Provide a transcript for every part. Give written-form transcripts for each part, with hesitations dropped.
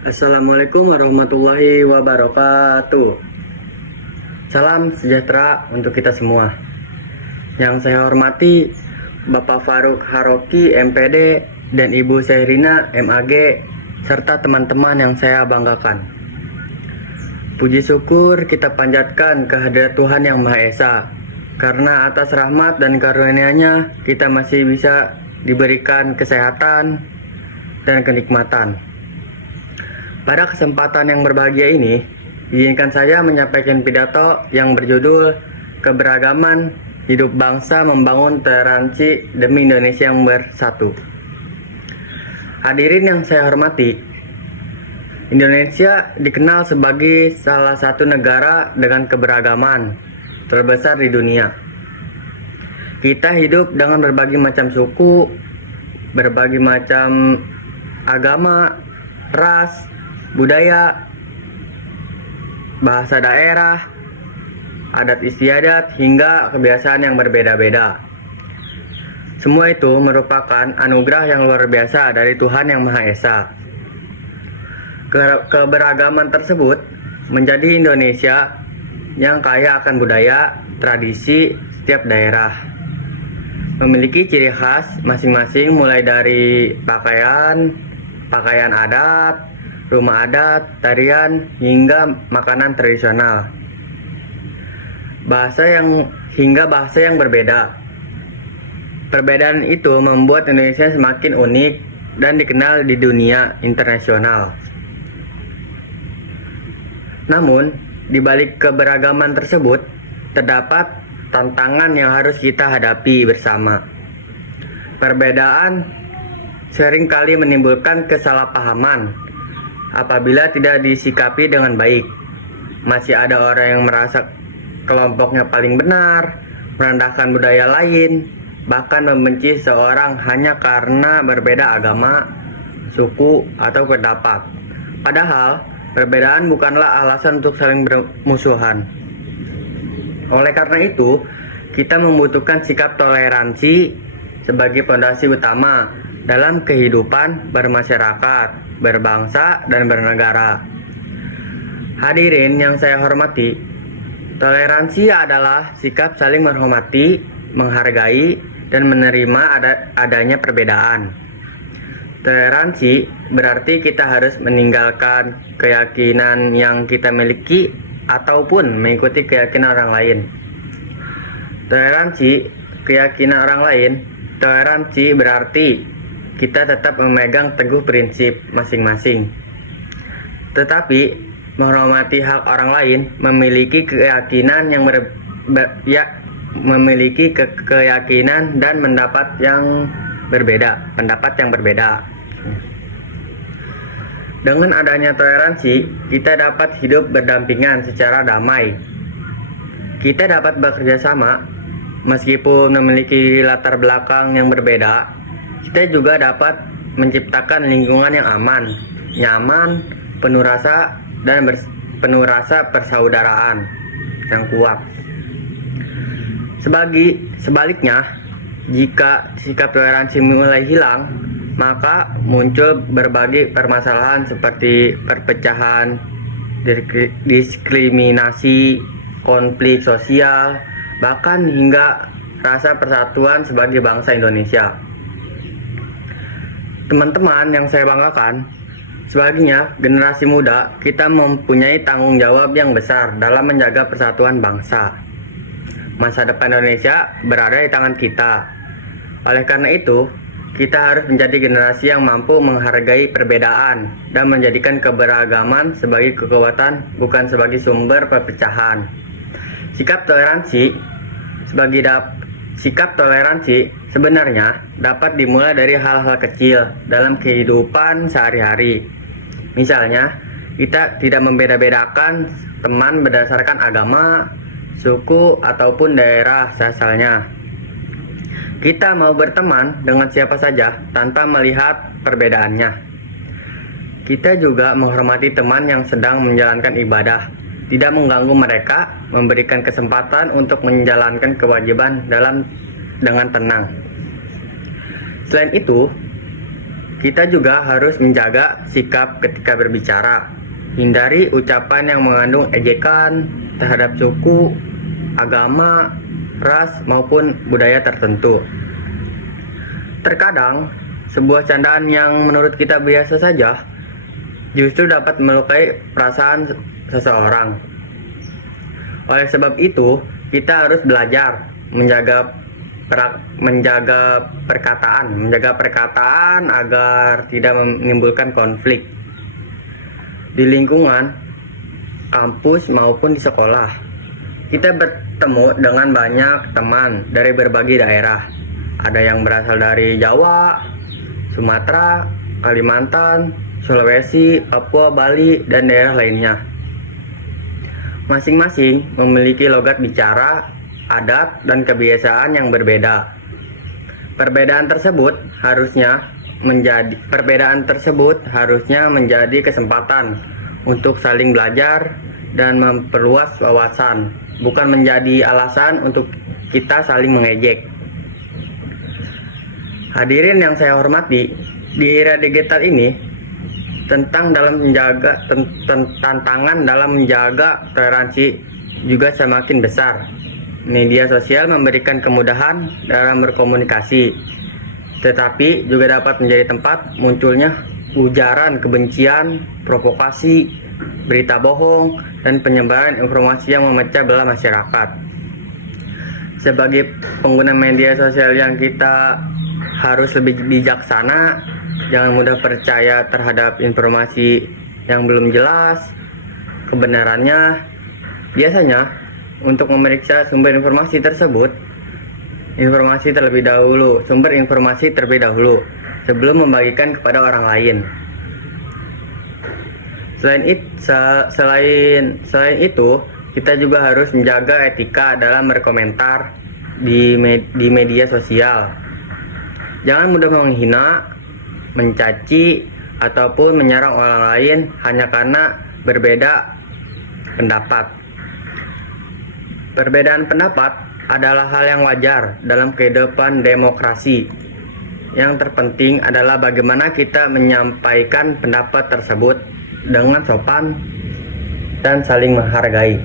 Assalamualaikum warahmatullahi wabarakatuh. Salam sejahtera untuk kita semua. Yang saya hormati Bapak Faruk Haroki MPD dan Ibu Sehrina MAG serta teman-teman yang saya banggakan. Puji syukur kita panjatkan kehadirat Tuhan Yang Maha Esa, karena atas rahmat dan karunia-Nya kita masih bisa diberikan kesehatan dan kenikmatan. Pada kesempatan yang berbahagia ini, izinkan saya menyampaikan pidato yang berjudul Keberagaman Hidup Bangsa Membangun Toleransi Demi Indonesia yang Bersatu. Hadirin yang saya hormati, Indonesia dikenal sebagai salah satu negara dengan keberagaman terbesar di dunia. Kita hidup dengan berbagai macam suku, berbagai macam agama, ras, budaya, bahasa daerah, adat istiadat, hingga kebiasaan yang berbeda-beda. Semua itu merupakan anugerah yang luar biasa dari Tuhan Yang Maha Esa. Keberagaman tersebut menjadi Indonesia yang kaya akan budaya, tradisi setiap daerah. Memiliki ciri khas masing-masing, mulai dari pakaian adat, rumah adat, tarian, hingga makanan tradisional. Bahasa yang berbeda. Perbedaan itu membuat Indonesia semakin unik dan dikenal di dunia internasional. Namun, di balik keberagaman tersebut, terdapat tantangan yang harus kita hadapi bersama. Perbedaan seringkali menimbulkan kesalahpahaman apabila tidak disikapi dengan baik. Masih ada orang yang merasa kelompoknya paling benar, merendahkan budaya lain, bahkan membenci seorang hanya karena berbeda agama, suku, atau pendapat. Padahal, perbedaan bukanlah alasan untuk saling bermusuhan. Oleh karena itu, kita membutuhkan sikap toleransi sebagai fondasi utama dalam kehidupan bermasyarakat, berbangsa, dan bernegara. Hadirin yang saya hormati, toleransi adalah sikap saling menghormati, menghargai, dan menerima adanya perbedaan. Toleransi berarti kita harus meninggalkan keyakinan yang kita miliki ataupun mengikuti keyakinan orang lain. Toleransi berarti kita tetap memegang teguh prinsip masing-masing. Tetapi menghormati hak orang lain, memiliki keyakinan keyakinan dan pendapat yang berbeda. Dengan adanya toleransi, kita dapat hidup berdampingan secara damai. Kita dapat bekerja sama meskipun memiliki latar belakang yang berbeda. Kita juga dapat menciptakan lingkungan yang aman, nyaman, penuh rasa persaudaraan yang kuat. Sebaliknya, jika sikap toleransi mulai hilang, maka muncul berbagai permasalahan seperti perpecahan, diskriminasi, konflik sosial, bahkan hingga rasa persatuan sebagai bangsa Indonesia. Teman-teman yang saya banggakan, sebaliknya generasi muda, kita mempunyai tanggung jawab yang besar dalam menjaga persatuan bangsa. Masa depan Indonesia berada di tangan kita. Oleh karena itu, kita harus menjadi generasi yang mampu menghargai perbedaan dan menjadikan keberagaman sebagai kekuatan, bukan sebagai sumber perpecahan. Sikap toleransi sebenarnya dapat dimulai dari hal-hal kecil dalam kehidupan sehari-hari. Misalnya, kita tidak membeda-bedakan teman berdasarkan agama, suku, ataupun daerah asalnya. Kita mau berteman dengan siapa saja tanpa melihat perbedaannya. Kita juga menghormati teman yang sedang menjalankan ibadah, tidak mengganggu mereka, memberikan kesempatan untuk menjalankan kewajiban dengan tenang. Selain itu, Kita juga harus menjaga sikap ketika berbicara. Hindari ucapan yang mengandung ejekan terhadap suku, agama, ras, maupun budaya tertentu. Terkadang, sebuah candaan yang menurut kita biasa saja justru dapat melukai perasaan seseorang. Oleh sebab itu, kita harus belajar menjaga perkataan agar tidak menimbulkan konflik di lingkungan kampus maupun di sekolah. Kita bertemu dengan banyak teman dari berbagai daerah. Ada yang berasal dari Jawa, Sumatera, Kalimantan, Sulawesi, Papua, Bali, dan daerah lainnya. Masing-masing memiliki logat bicara, adat, dan kebiasaan yang berbeda. Perbedaan tersebut harusnya menjadi kesempatan untuk saling belajar dan memperluas wawasan, bukan menjadi alasan untuk kita saling mengejek. Hadirin yang saya hormati, di era digital ini, tantangan dalam menjaga toleransi juga semakin besar. Media sosial memberikan kemudahan dalam berkomunikasi, tetapi juga dapat menjadi tempat munculnya ujaran kebencian, provokasi, berita bohong, dan penyebaran informasi yang memecah belah masyarakat. Sebagai pengguna media sosial yang kita harus lebih bijaksana, jangan mudah percaya terhadap informasi yang belum jelas kebenarannya. Biasanya, untuk memeriksa sumber informasi terlebih dahulu sebelum membagikan kepada orang lain. Selain itu, kita juga harus menjaga etika dalam berkomentar di media sosial. Jangan mudah menghina, mencaci, ataupun menyerang orang lain hanya karena berbeda pendapat. Perbedaan pendapat adalah hal yang wajar dalam kehidupan demokrasi. Yang terpenting adalah bagaimana kita menyampaikan pendapat tersebut dengan sopan dan saling menghargai.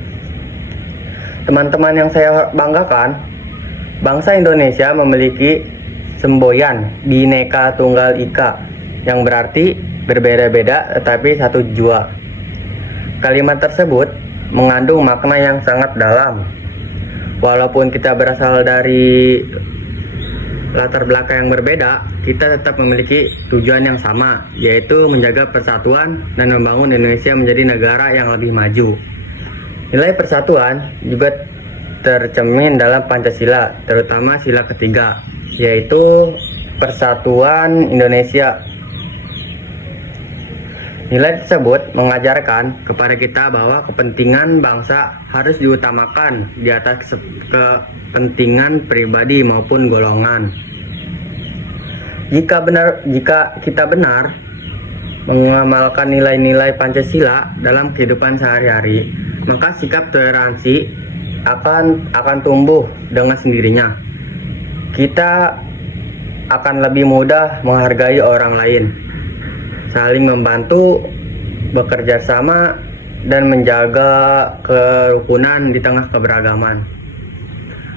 Teman-teman yang saya banggakan, bangsa Indonesia memiliki semboyan Bhinneka Tunggal Ika yang berarti berbeda-beda tetapi satu jua. Kalimat tersebut mengandung makna yang sangat dalam. Walaupun kita berasal dari latar belakang yang berbeda, kita tetap memiliki tujuan yang sama, yaitu menjaga persatuan dan membangun Indonesia menjadi negara yang lebih maju. Nilai persatuan juga tercermin dalam Pancasila, terutama sila ketiga, yaitu persatuan Indonesia. Nilai tersebut mengajarkan kepada kita bahwa kepentingan bangsa harus diutamakan di atas kepentingan pribadi maupun golongan. Jika kita benar mengamalkan nilai-nilai Pancasila dalam kehidupan sehari-hari, maka sikap toleransi akan tumbuh dengan sendirinya. Kita akan lebih mudah menghargai orang lain, saling membantu, bekerja sama, dan menjaga kerukunan di tengah keberagaman.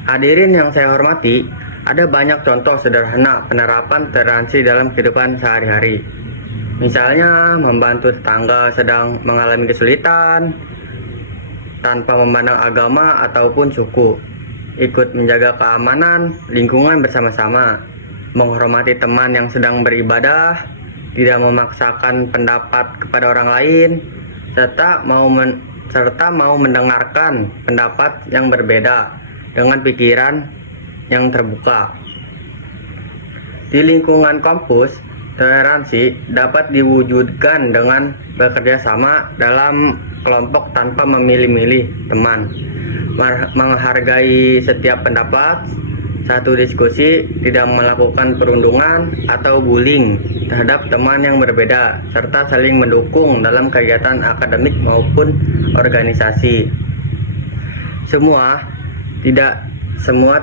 Hadirin yang saya hormati, ada banyak contoh sederhana penerapan toleransi dalam kehidupan sehari-hari. Misalnya, membantu tetangga sedang mengalami kesulitan tanpa memandang agama ataupun suku, ikut menjaga keamanan lingkungan bersama-sama, menghormati teman yang sedang beribadah, tidak memaksakan pendapat kepada orang lain, serta mau mendengarkan pendapat yang berbeda dengan pikiran yang terbuka. Di lingkungan kampus, toleransi dapat diwujudkan dengan bekerja sama dalam kelompok tanpa memilih-milih teman, menghargai setiap pendapat, satu diskusi, tidak melakukan perundungan atau bullying terhadap teman yang berbeda, serta saling mendukung dalam kegiatan akademik maupun organisasi. Semua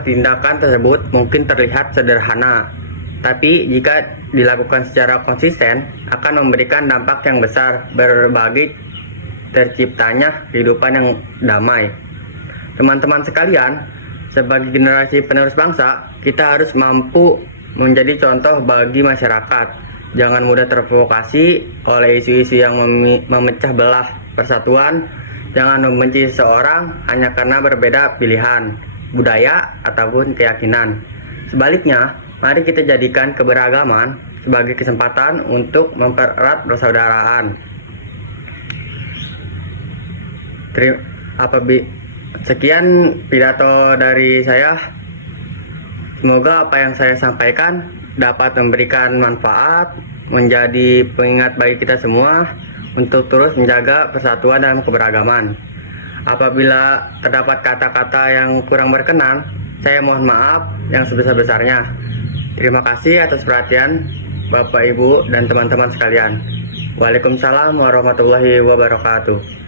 tindakan tersebut mungkin terlihat sederhana, tapi jika dilakukan secara konsisten akan memberikan dampak yang besar berbagi terciptanya kehidupan yang damai. Teman-teman sekalian, sebagai generasi penerus bangsa, kita harus mampu menjadi contoh bagi masyarakat. Jangan mudah terprovokasi oleh isu-isu yang memecah belah persatuan. Jangan membenci seseorang hanya karena berbeda pilihan, budaya, ataupun keyakinan. Sebaliknya, mari kita jadikan keberagaman sebagai kesempatan untuk mempererat persaudaraan. Sekian pidato dari saya. Semoga apa yang saya sampaikan dapat memberikan manfaat, menjadi pengingat bagi kita semua untuk terus menjaga persatuan dalam keberagaman. Apabila terdapat kata-kata yang kurang berkenan, saya mohon maaf yang sebesar-besarnya. Terima kasih atas perhatian Bapak, Ibu, dan teman-teman sekalian. Waalaikumsalam warahmatullahi wabarakatuh.